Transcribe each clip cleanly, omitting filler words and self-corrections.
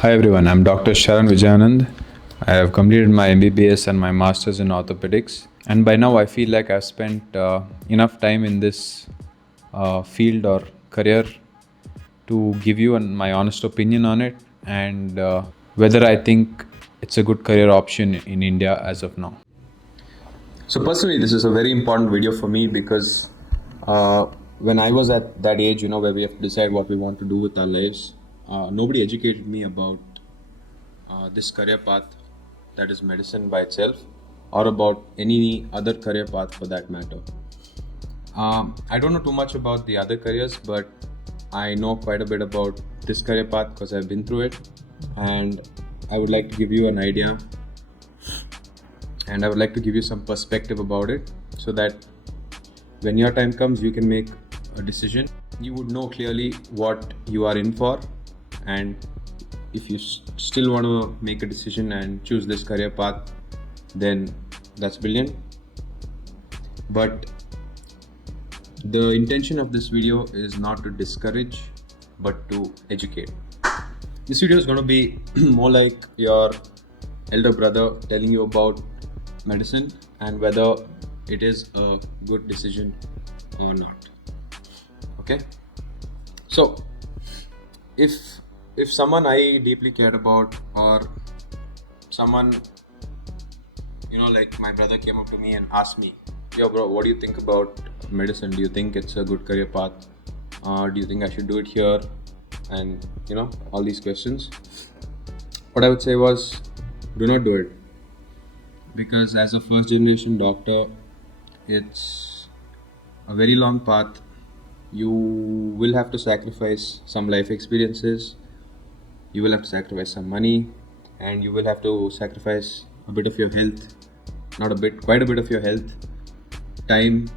Hi everyone, I'm Dr.Sharan I have completed my M.B.B.S and my Masters in orthopedics, and by now I feel like I've spent enough time in this field or career to give you my honest opinion on it and whether I think it's a good career option in India as of now. So personally, this is a very important video for me because when I was at that age, where we have to decide what we want to do with our lives, nobody educated me about this career path, that is medicine by itself, or about any other career path for that matter. I don't know too much about the other careers, but I know quite a bit about this career path because I've been through it, and I would like to give you an idea and I would like to give you some perspective about it so that when your time comes, you can make a decision. You would know clearly what you are in for, and if you still want to make a decision and choose this career path, then that's brilliant. But the intention of this video is not to discourage, but to educate. This video is going to be more like your elder brother telling you about medicine and whether it is a good decision or not. Okay, so if someone I deeply cared about, or someone like my brother came up to me and asked me, yo bro, what do you think about medicine? Do you think it's a good career path? Do you think I should do it here? And all these questions, what I would say was, do not do it, because as a first generation doctor, it's a very long path. You will have to sacrifice some life experiences, you will have to sacrifice some money, and you will have to sacrifice a bit of your health, not a bit, quite a bit of your health, time,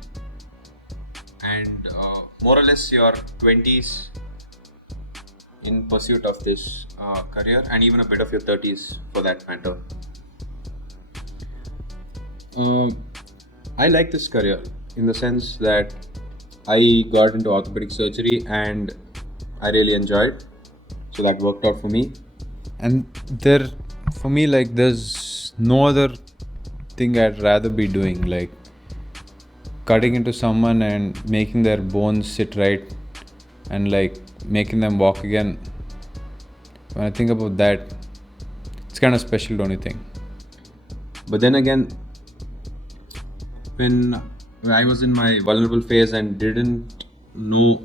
and more or less your 20s in pursuit of this career, and even a bit of your 30s for that matter. I like this career in the sense that I got into orthopedic surgery and I really enjoyed, so that worked out for me. And for me, like, there's no other thing I'd rather be doing, like cutting into someone and making their bones sit right and like making them walk again. When I think about that, it's kind of special, don't you think? But then again, when I was in my vulnerable phase and didn't know,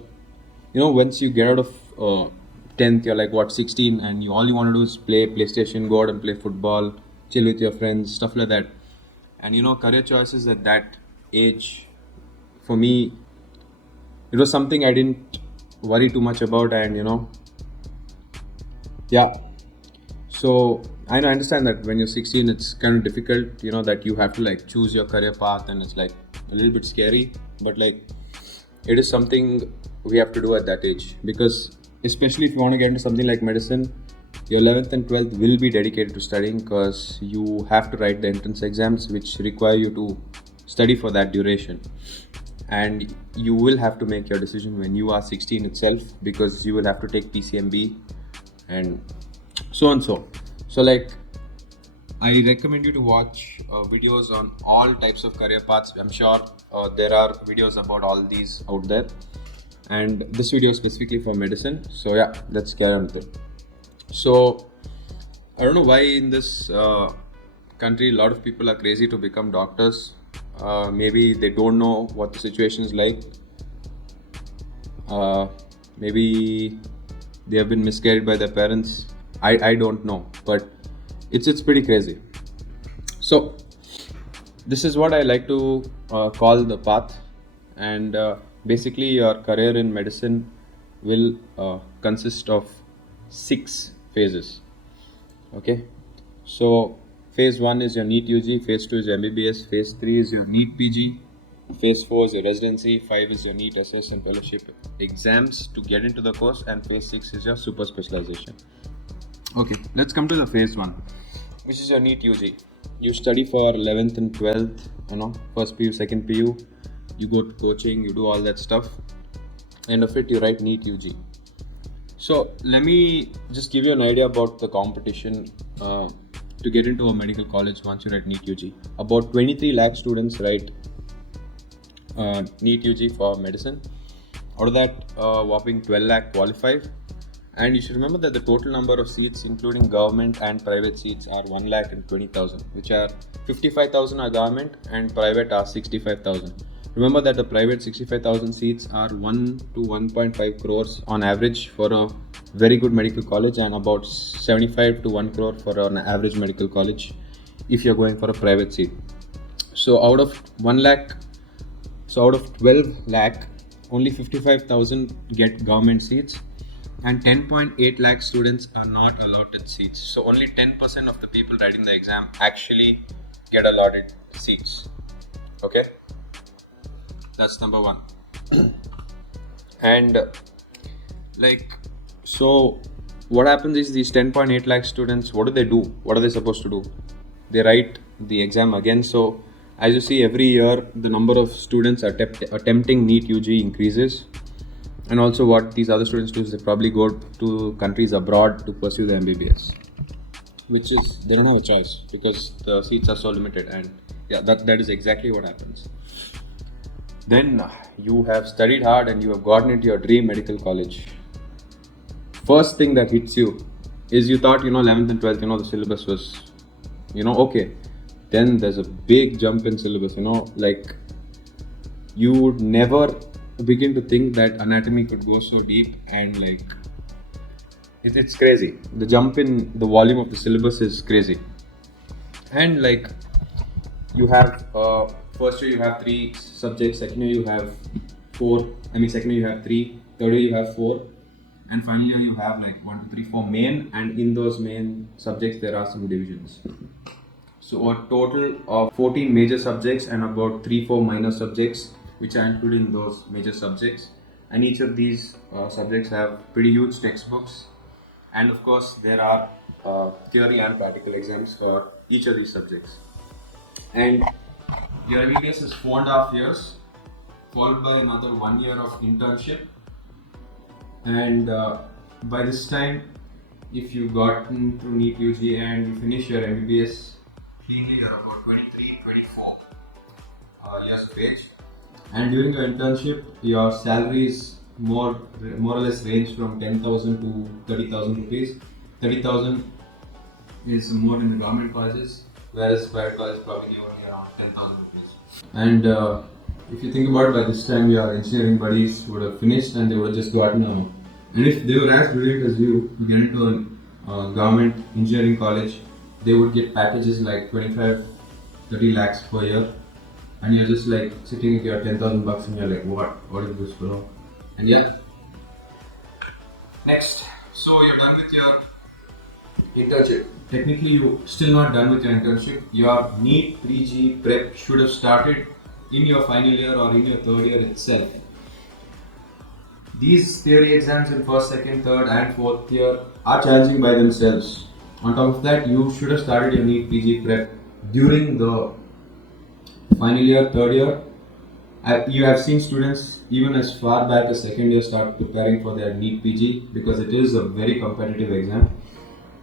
once you get out of 10th, you're like 16, and all you want to do is play PlayStation, go out and play football, chill with your friends, stuff like that. And career choices at that age, for me, it was something I didn't worry too much about. And yeah, so I understand that when you're 16, it's kind of difficult, that you have to like choose your career path, and it's like a little bit scary, but like it is something we have to do at that age, because especially if you want to get into something like medicine, your 11th and 12th will be dedicated to studying, because you have to write the entrance exams which require you to study for that duration, and you will have to make your decision when you are 16 itself, because you will have to take PCMB and so and so. So like, I recommend you to watch videos on all types of career paths. I'm sure there are videos about all these out there, and this video is specifically for medicine. So yeah, let's get on with it. So I don't know why in this country a lot of people are crazy to become doctors. Maybe they don't know what the situation is like. Maybe they have been misguided by their parents. I don't know, but it's pretty crazy. So this is what I like to call the path, and basically your career in medicine will consist of 6 phases. Okay, so phase 1 is your NEET UG, phase 2 is your M.B.B.S, phase 3 is your NEET PG, phase 4 is your residency, 5 is your NEET SS and fellowship exams to get into the course, and phase 6 is your superspecialization. Okay, let's come to the phase 1, which is your NEET UG. You study for 11th and 12th, first PU, second PU, you go to coaching, you do all that stuff. End of it, you write NEET UG. So let me just give you an idea about the competition to get into a medical college once you're at NEET UG. About 23 lakh students write NEET UG for medicine. Out of that, whopping 12 lakh qualify. And you should remember that the total number of seats, including government and private seats, are 1 lakh and 20,000, which are 55,000 are government and private are 65,000. Remember that the private 65,000 seats are 1 to 1.5 crores on average for a very good medical college, and about 75 to 1 crore for an average medical college if you're going for a private seat. So out of 1 lakh, so out of 12 lakh, only 55,000 get government seats, and 10.8 lakh students are not allotted seats. So only 10% of the people writing the exam actually get allotted seats. Okay, that's number one. And so what happens is these 10.8 lakh students, what do? What are they supposed to do? They write the exam again. So as you see, every year the number of students attempting NEET UG increases. And also what these other students do is they probably go to countries abroad to pursue the M.B.B.S, which is, they don't have a choice because the seats are so limited. And yeah, that is exactly what happens. Then you have studied hard and you have gotten into your dream medical college. First thing that hits you is you thought, 11th and 12th, the syllabus was, okay. Then there's a big jump in syllabus, you would never begin to think that anatomy could go so deep, and it's crazy. The jump in the volume of the syllabus is crazy. And you have first year you have 3 subjects, second year you have 4, second year you have 3, third year you have 4, and final year you have 1, 2, 3, 4 main, and in those main subjects there are some divisions. So a total of 14 major subjects and about 3-4 minor subjects, which are included in those major subjects. And each of these subjects have pretty huge textbooks. And of course, there are theory and practical exams for each of these subjects. And your M.B.B.S is 4.5 years, followed by another 1 year of internship. And by this time, if you've gotten through NEET UG and you finish your M.B.B.S cleanly, you're about 23, 24 years of age. And during your internship, your salaries more or less range from 10,000 to 30,000 rupees. 30,000 is more in the government colleges, whereas private colleges probably give only around 10,000 rupees. And if you think about it, by this time your engineering buddies would have finished and they would have just gotten a. And if they were as brilliant as you get into a government engineering college, they would get packages like 25-30 lakhs per year, and you're just sitting with your 10,000 bucks and you're like, what is this, bro? And yeah. Next, so you're done with your internship. Technically, you're still not done with your internship. Your NEET pre-G prep should have started in your final year or in your third year itself. These theory exams in first, second, third, and fourth year are challenging by themselves. On top of that, you should have started your NEET PG prep during the final year, third year. You have seen students even as far back as second year start preparing for their NEET PG because it is a very competitive exam.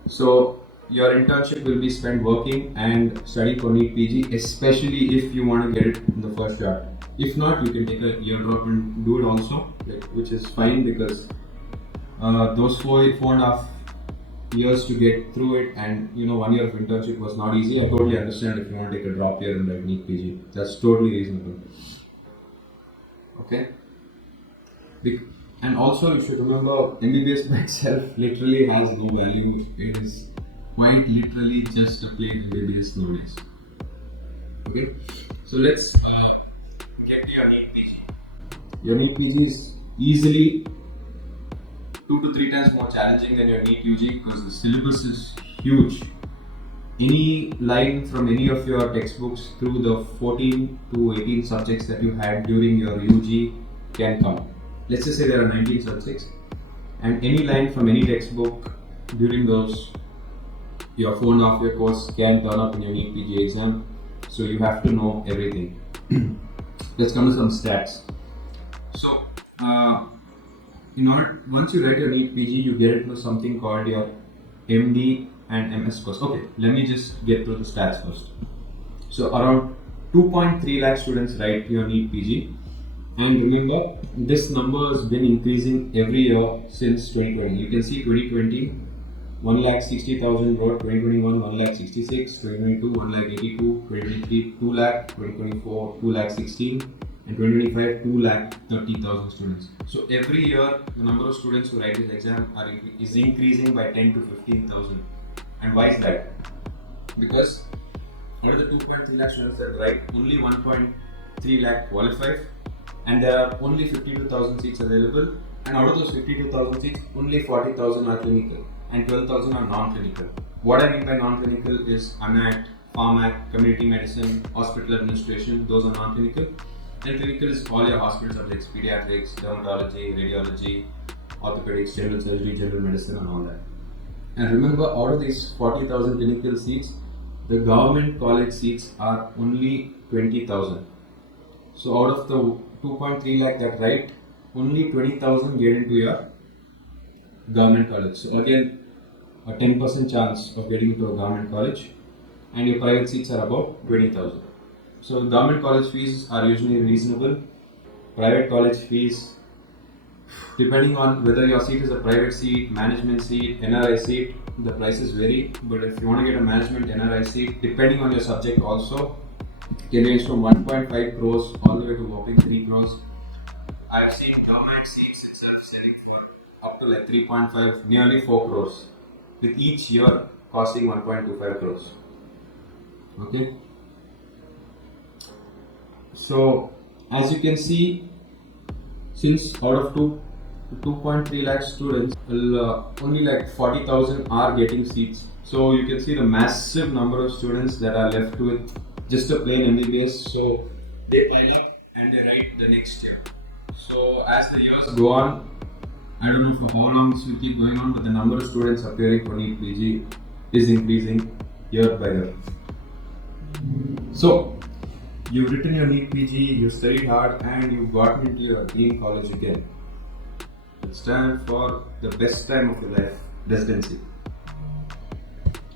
So your internship will be spent working and studying for NEET PG, especially if you want to get it in the first shot. If not, you can take a year drop and do it also, which is fine because those 4.5 years to get through it, and 1 year of internship was not easy. I totally understand if you want to take a drop here in that NEET PG. That's totally reasonable. Okay. And also you should remember, M.B.B.S by itself literally has no value. It is quite literally just a plain M.B.B.S nowadays. Okay. So let's get to your NEET PG. Your NEET PG is easily 2 to 3 times more challenging than your NEET UG because the syllabus is huge. Any line from any of your textbooks through the 14 to 18 subjects that you had during your UG can come. Let's just say there are 19 subjects, and any line from any textbook during those your 4.5 year course can turn up in your NEET PG exam. So you have to know everything. Let's come to some stats. So In order, once you write your NEET PG, you get into something called your MD and MS course. Okay, let me just get through the stats first. So around 2.3 lakh students write your NEET PG, and remember this number has been increasing every year since 2020. You can see 2020 1,60,000 wrote, 2021 1,66,000, 2022 1,82,000, 2023 2 lakh, 2024 2,16,000, and 2025 2,30,000 students. So every year the number of students who write this exam is increasing by 10 to 15,000. And why is that? Because out of the 2.3 lakh students that write, only 1.3 lakh qualify, and there are only 52,000 seats available. And out of those 52,000 seats, only 40,000 are clinical and 12,000 are non-clinical. What I mean by non-clinical is AMAT, PharmAc, community medicine, hospital administration, those are non-clinical. And clinical is all your hospital subjects, pediatrics, dermatology, radiology, orthopedics, general surgery, general medicine, and all that. And remember, out of these 40,000 clinical seats, the government college seats are only 20,000. So out of the 2.3 lakh that write, only 20,000 get into your government college. So again, a 10% chance of getting into a government college, and your private seats are about 20,000. So government college fees are usually reasonable. Private college fees, depending on whether your seat is a private seat, management seat, NRI seat, the prices vary. But if you want to get a management NRI seat, depending on your subject also, can range from 1.5 crores all the way to whopping 3 crores. I've seen government seats itself selling for up to like 3.5, nearly 4 crores, with each year costing 1.25 crores. Okay. So as you can see, since out of 2.3 lakh students, only like 40,000 are getting seats. So you can see the massive number of students that are left with just a plain M.B.B.S. So they pile up and they write the next year. So as the years go on, I don't know for how long this will keep going on, but the number of students appearing for NEET PG is increasing year by year. So you've written your NEET PG, you studied hard, and you've gotten into your dream college again. It's time for the best time of your life, residency.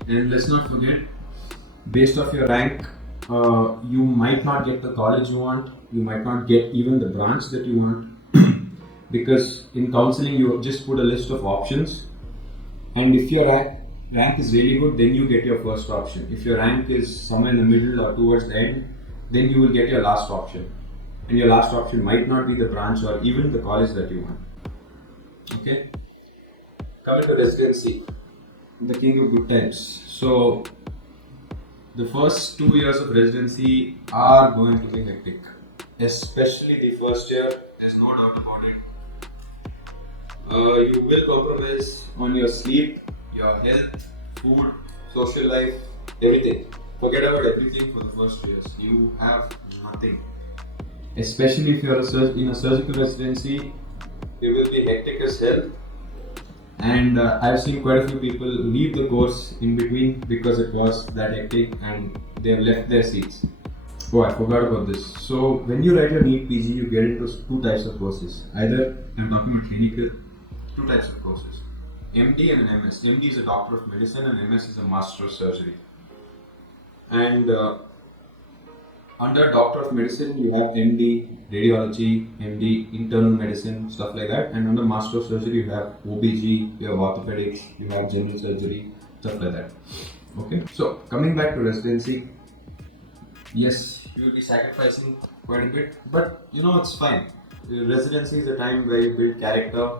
And let's not forget, based off your rank, you might not get the college you want, you might not get even the branch that you want, because in counseling you just put a list of options, and if your rank is really good, then you get your first option. If your rank is somewhere in the middle or towards the end, then you will get your last option, and your last option might not be the branch or even the college that you want. Okay, coming to residency, the king of good times. So the first 2 years of residency are going to be hectic, especially the first year. There's no doubt about it. You will compromise on your sleep, your health, food, social life, everything. Forget about everything for the first 2 years. You have nothing. Especially if you're in a surgical residency, it will be hectic as hell. And I've seen quite a few people leave the course in between because it was that hectic and they have left their seats. Oh, I forgot about this. So when you write your NEET PG, you get into two types of courses. Either I'm talking about clinical, two types of courses: MD and an MS. MD is a doctor of medicine, and MS is a master of surgery. And under Doctor of Medicine, you have MD Radiology, MD Internal Medicine, stuff like that. And under Master of Surgery, you have OBG, you have Orthopedics, you have General Surgery, stuff like that. Okay. So coming back to residency, yes, you will be sacrificing quite a bit, but it's fine. Residency is a time where you build character,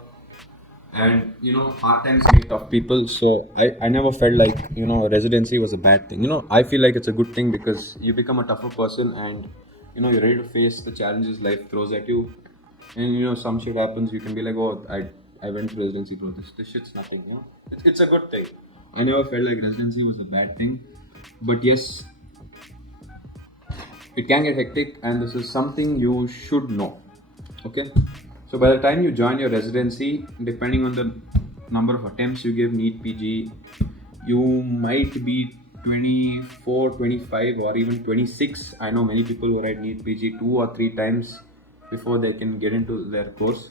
and hard times make tough people. So I never felt like residency was a bad thing. I feel like it's a good thing because you become a tougher person, and you're ready to face the challenges life throws at you. And some shit happens, you can be like, oh, I went to residency, bro, this shit's nothing. It's a good thing. I never felt like residency was a bad thing, but yes, it can get hectic, and this is something you should know. Okay, so by the time you join your residency, depending on the number of attempts you give NEET PG, you might be 24, 25, or even 26. I know many people who write NEET PG 2 or 3 times before they can get into their course.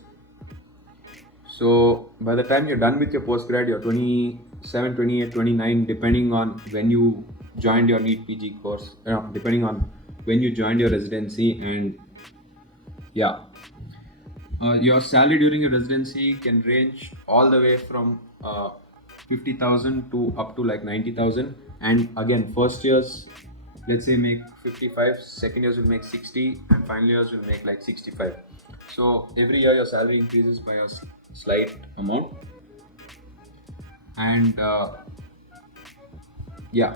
So by the time you're done with your postgrad, you're 27, 28, 29, depending on when you joined your NEET PG course, depending on when you joined your residency. And yeah, your salary during your residency can range all the way from 50,000 to up to like 90,000. And again, first years, let's say, make 55, second years will make 60, and final years will make like 65. So every year your salary increases by a slight amount. And yeah,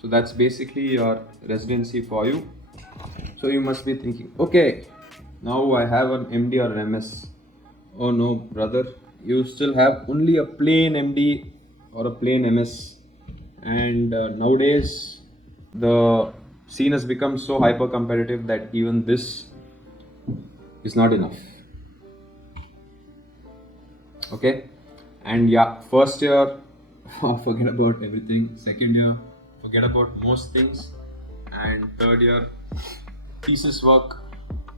so that's basically your residency for you. So you must be thinking, okay, now I have an MD or an MS. Oh no, brother, you still have only a plain MD or a plain MS. And nowadays, the scene has become so hyper competitive that even this is not enough. Okay, and yeah, first year, forget about everything. Second year, forget about most things. And third year, thesis work,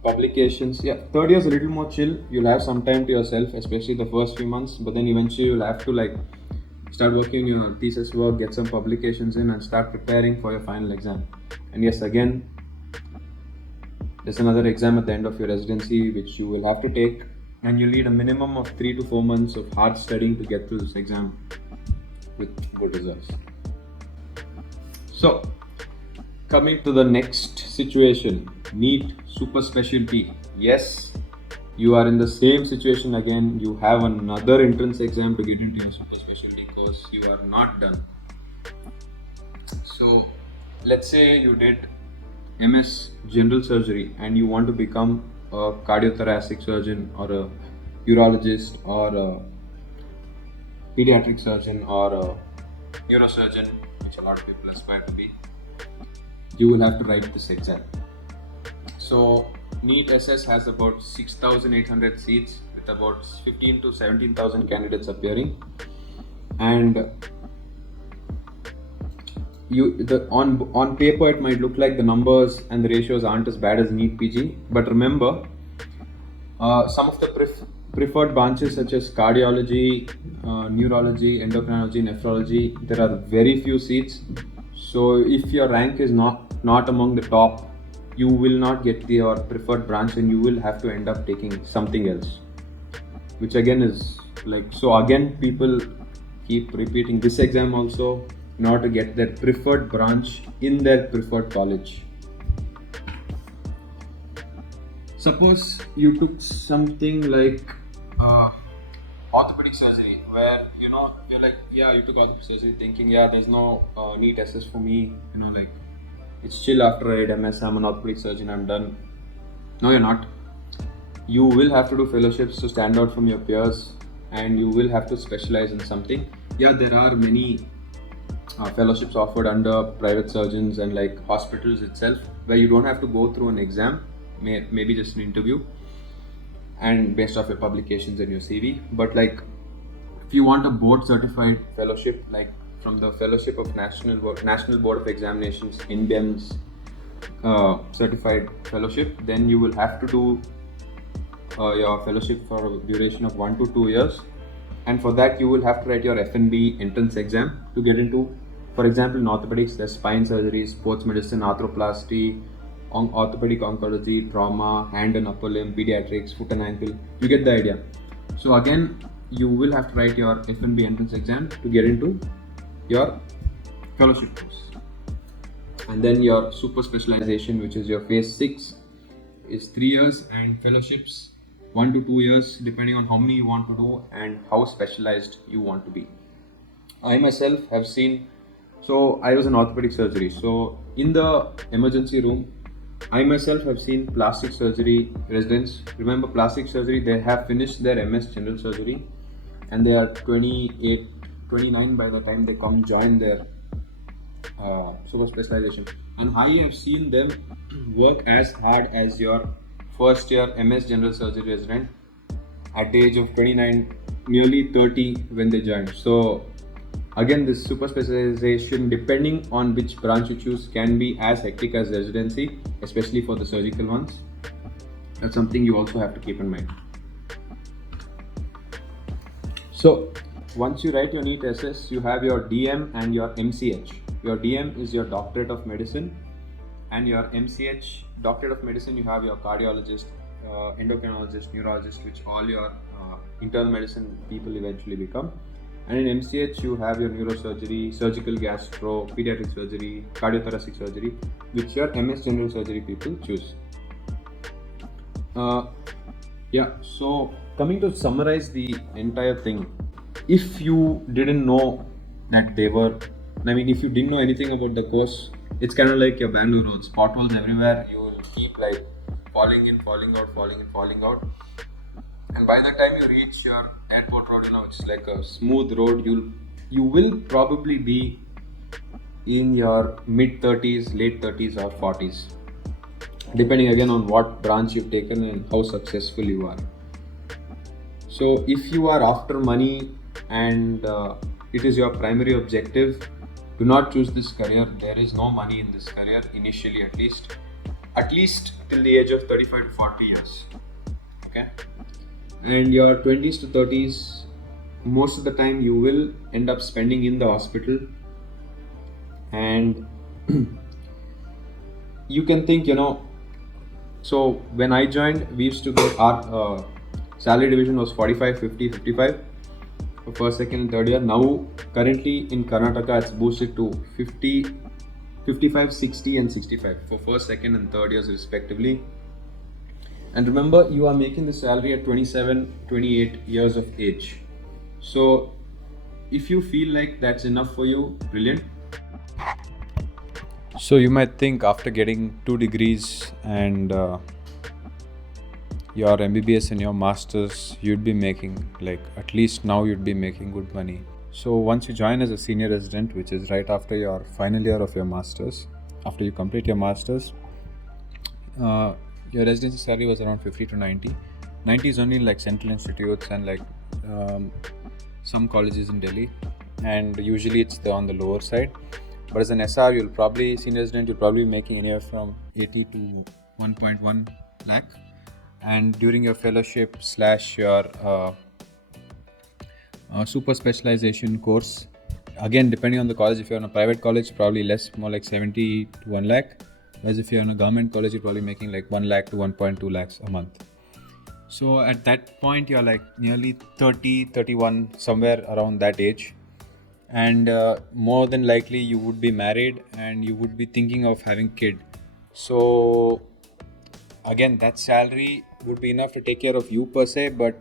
publications. Yeah, third year is a little more chill. You'll have some time to yourself, especially the first few months, but then eventually you'll have to like start working on your thesis work, get some publications in, and start preparing for your final exam. And yes, again, there's another exam at the end of your residency which you will have to take, and you'll need a minimum of 3 to 4 months of hard studying to get through this exam with good results. So coming to the next situation, NEET super specialty. Yes, you are in the same situation again. You have another entrance exam to get into your super specialty course. You are not done. So let's say you did MS general surgery and you want to become a cardiothoracic surgeon or a urologist or a pediatric surgeon or a neurosurgeon, which a lot of people aspire to be. You will have to write this exam. So NEET SS has about 6,800 seats with about 15 to 17,000 candidates appearing, and on paper it might look like the numbers and the ratios aren't as bad as NEET PG, but remember, some of the preferred branches such as cardiology, neurology, endocrinology, nephrology, there are very few seats. So if your rank is not among the top, you will not get your preferred branch and you will have to end up taking something else, which again is like, so again people keep repeating this exam also in order to get their preferred branch in their preferred college. Suppose you took something like orthopedic surgery, where you're like, yeah, you took orthopedic surgery thinking, yeah, there's no NEET SS for me, like it's chill after I did MS, I'm an orthopedic surgeon, I'm done. No, you're not. You will have to do fellowships to stand out from your peers, and you will have to specialize in something. Yeah, there are many fellowships offered under private surgeons and like hospitals itself, where you don't have to go through an exam, maybe just an interview, and based off your publications and your CV. But like, if you want a board certified fellowship, like from the Fellowship of National Board of Examinations, M.B.B.S certified fellowship, then you will have to do your fellowship for a duration of 1 to 2 years, and for that you will have to write your F&B entrance exam to get into, for example, in orthopedics there's spine surgery, sports medicine, arthroplasty, orthopedic oncology, trauma, hand and upper limb, pediatrics, foot and ankle. You get the idea. So again, you will have to write your F&B entrance exam to get into your fellowship course. And then your super specialization, which is your phase 6, is 3 years, and fellowships 1 to 2 years, depending on how many you want to do and how specialized you want to be. I myself have seen, so I was in orthopedic surgery, so in the emergency room, I myself have seen plastic surgery residents. Remember, plastic surgery, they have finished their MS general surgery and they are 28, 29 by the time they come join their super specialization, and I have seen them work as hard as your first year MS general surgery resident at the age of 29, nearly 30 when they joined. So again, this super specialization, depending on which branch you choose, can be as hectic as residency, especially for the surgical ones. That's something you also have to keep in mind. So once you write your NEET SS, you have your DM and your MCH. Your DM is your doctorate of medicine, and your MCH, doctorate of medicine, you have your cardiologist, endocrinologist, neurologist, which all your internal medicine people eventually become. And in MCH, you have your neurosurgery, surgical gastro, pediatric surgery, cardiothoracic surgery, which your MS general surgery people choose. Uh, yeah, so coming to summarize the entire thing, if you didn't know that they were, I mean, if you didn't know anything about the course, it's kind of like your Bangalore roads, potholes everywhere. You will keep like falling in, falling out, falling in, falling out. And by the time you reach your airport road, it's like a smooth road. You will probably be in your mid 30s, late 30s, or 40s, depending again on what branch you've taken and how successful you are. So, if you are after money and it is your primary objective, do not choose this career. There is no money in this career initially, at least till the age of 35 to 40 years. Okay, and your 20s to 30s, most of the time you will end up spending in the hospital, and you can think, so when I joined, we used to get our salary division was 45, 50, 55 for first, second, and third year. Now, currently in Karnataka, it's boosted to 50, 55, 60, and 65 for first, second, and third years respectively. And remember, you are making the salary at 27, 28 years of age. So, if you feel like that's enough for you, brilliant. So you might think after getting 2 degrees and your MBBS and your masters, you'd be making like at least now you'd be making good money. So once you join as a senior resident, which is right after your final year of your masters, after you complete your masters, your residency salary was around 50 to 90. 90 is only like central institutes and like some colleges in Delhi, and usually it's on the lower side. But as an SR, senior resident, you'll probably be making anywhere from 80 to 1.1 lakh. And during your fellowship slash your super specialization course, again depending on the college, if you're in a private college, probably less, more like 70 to 1 lakh. Whereas if you're in a government college, you're probably making like 1 lakh to 1.2 lakhs a month. So at that point, you're like nearly 30, 31, somewhere around that age. And more than likely, you would be married and you would be thinking of having kid. So again, that salary would be enough to take care of you per se, but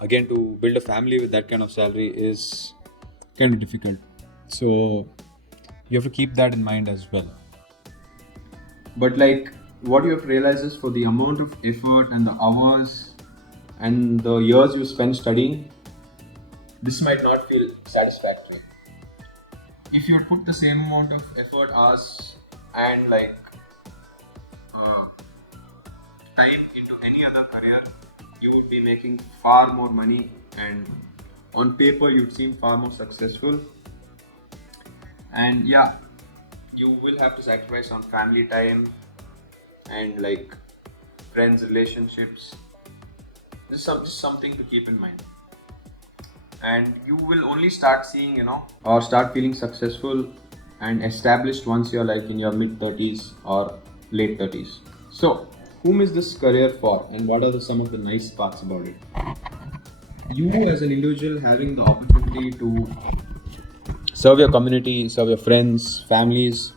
again, to build a family with that kind of salary is can be difficult. So you have to keep that in mind as well. But like, what you have to realize is, for the amount of effort and the hours and the years you spend studying, this might not feel satisfactory. If you put the same amount of effort, hours, and like uh, time into any other career, you would be making far more money, and on paper you'd seem far more successful. And yeah, you will have to sacrifice on family time and like friends, relationships. This is something to keep in mind. And you will only start seeing, or start feeling successful and established once you're like in your mid 30s or late 30s. So, whom is this career for, and what are some of the nice parts about it? You, as an individual, having the opportunity to serve your community, serve your friends, families,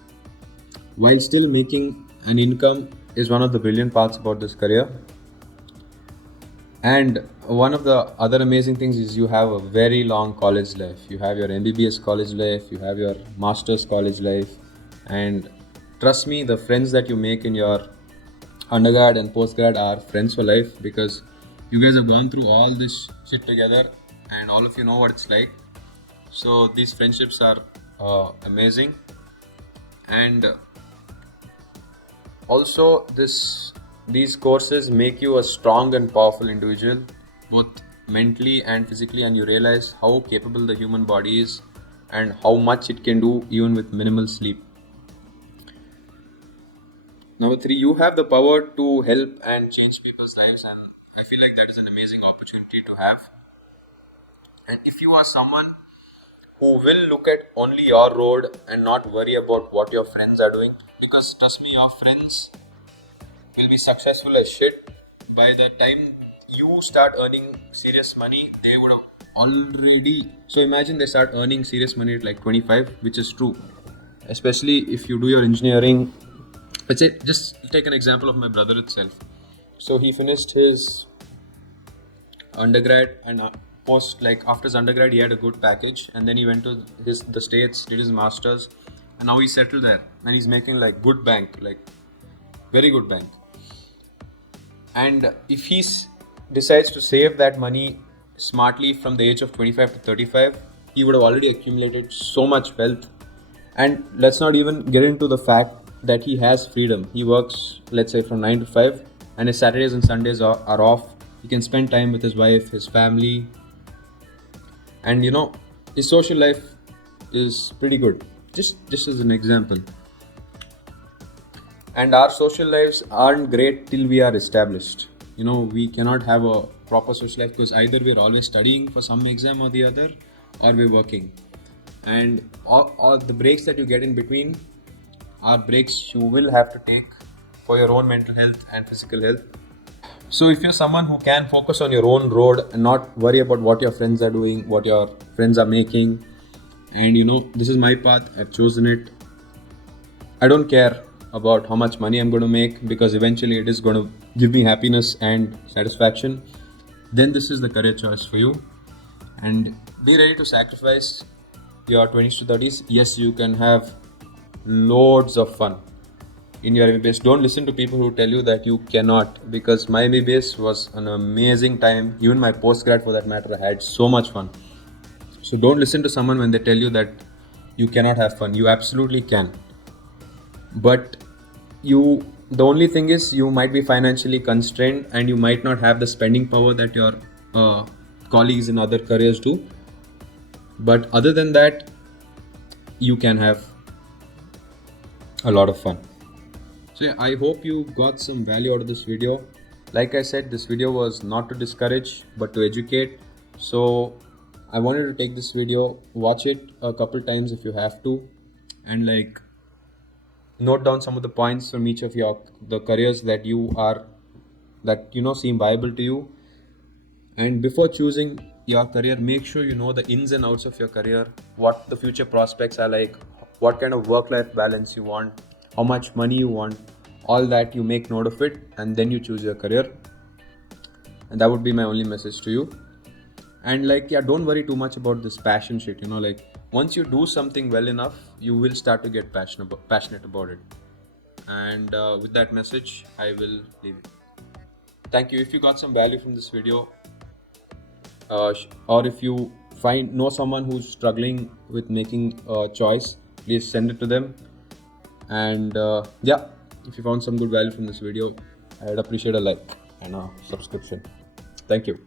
while still making an income is one of the brilliant parts about this career. And one of the other amazing things is you have a very long college life. You have your M.B.B.S college life, you have your master's college life, and trust me, the friends that you make in your undergrad and postgrad are friends for life, because you guys have gone through all this shit together and all of you know what it's like. So these friendships are amazing. And also, these courses make you a strong and powerful individual, both mentally and physically, and you realize how capable the human body is and how much it can do even with minimal sleep. Number three, you have the power to help and change people's lives, and I feel like that is an amazing opportunity to have. And if you are someone who will look at only your road and not worry about what your friends are doing, because trust me, your friends will be successful as shit. By the time you start earning serious money, they would have already. So imagine they start earning serious money at like 25, which is true. Especially if you do your engineering. Let's say, just take an example of my brother itself. So he finished his undergrad and post, like after his undergrad he had a good package, and then he went to the states, did his masters, and now he's settled there and he's making like good bank, like very good bank. And if he decides to save that money smartly from the age of 25 to 35, he would have already accumulated so much wealth. And let's not even get into the fact that he has freedom. He works, let's say, from 9 to 5, and his Saturdays and Sundays are off. He can spend time with his wife, his family, and his social life is pretty good. Just as an example. And our social lives aren't great till we are established. We cannot have a proper social life because either we're always studying for some exam or the other, or we're working. And all the breaks that you get in between are breaks you will have to take for your own mental health and physical health. So if you're someone who can focus on your own road and not worry about what your friends are doing, what your friends are making, and this is my path, I've chosen it. I don't care about how much money I'm going to make, because eventually it is going to give me happiness and satisfaction. Then this is the career choice for you. And be ready to sacrifice your 20s to 30s. Yes, you can have loads of fun in your M.B.B.S. Don't listen to people who tell you that you cannot, because my M.B.B.S was an amazing time. Even my postgrad, for that matter, I had so much fun. So don't listen to someone when they tell you that you cannot have fun. You absolutely can. But the only thing is, you might be financially constrained and you might not have the spending power that your colleagues in other careers do. But other than that, you can have a lot of fun. So yeah, I hope you got some value out of this video. Like I said, this video was not to discourage but to educate. So I wanted to take this video, watch it a couple times if you have to, and like note down some of the points from each of the careers that seem viable to you. And before choosing your career, make sure you know the ins and outs of your career, what the future prospects are like, what kind of work-life balance you want, how much money you want, all that. You make note of it and then you choose your career. And that would be my only message to you. And don't worry too much about this passion shit. Once you do something well enough, you will start to get passionate about it. And with that message, I will leave it. Thank you. If you got some value from this video, or if you know someone who's struggling with making a choice, please send it to them. And if you found some good value from this video, I'd appreciate a like and a subscription. Thank you.